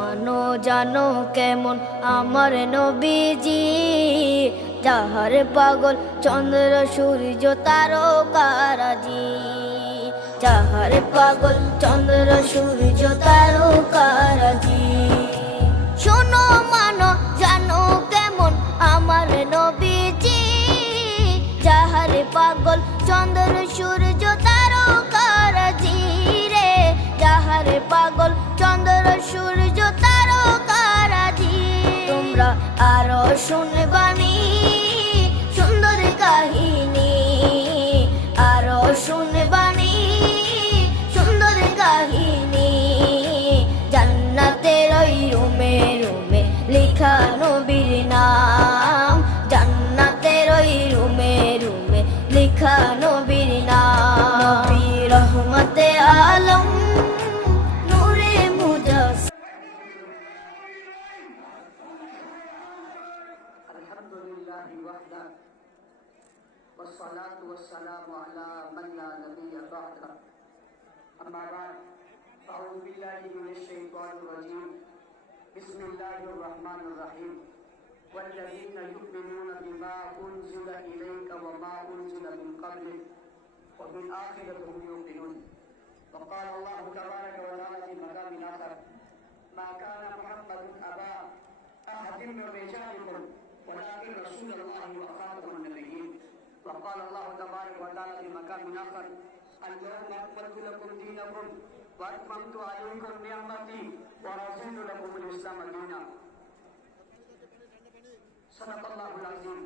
মানো জানো কেমন আমার নবীজি, যাহার পাগল চন্দ্র সূর্য তারকারাজি, যাহার পাগল চন্দ্র সূর্য তারকারাজি। শোনো মানো জানো কেমন আমার নবীজি, যাহার পাগল চন্দ্র সূর্য তারকারাজি রে, যাহার পাগল চন্দ্র সূর্য তারকারাজি। তোমরা আরো শুনবানি সুন্দর কাহিনী, আরো শুনবানি সুন্দর কাহিনী। জান্নাতের ওই রুমে রুমে লেখা নবীর নাম, জান্নাতের ওই রুমে রুমে লেখা নবীর নাম। নবী রহমতে আলম নূরে মুজাসসাম। আলহামদুলিল্লাহি ওয়াহদা والصلاة والسلام على من لا نبي بعده أما بعد فأعوذ بالله من الشيطان الرجيم بسم الله الرحمن الرحيم والذين يؤمنون بما أنزل إليك وما أنزل من قبلك وبالآخرة هم يوقنون وقال الله تبارك وتعالى في مقام آخر ما كان محمد أبا أحد من رجالكم ولكن رسول الله وخاتم النبيين وقال الله تبارك وتعالى في مقام آخر اليوم أكملت لكم دينكم وأتممت عليكم نعمتي ورضيت لكم الإسلام دينا صدق الله العظيم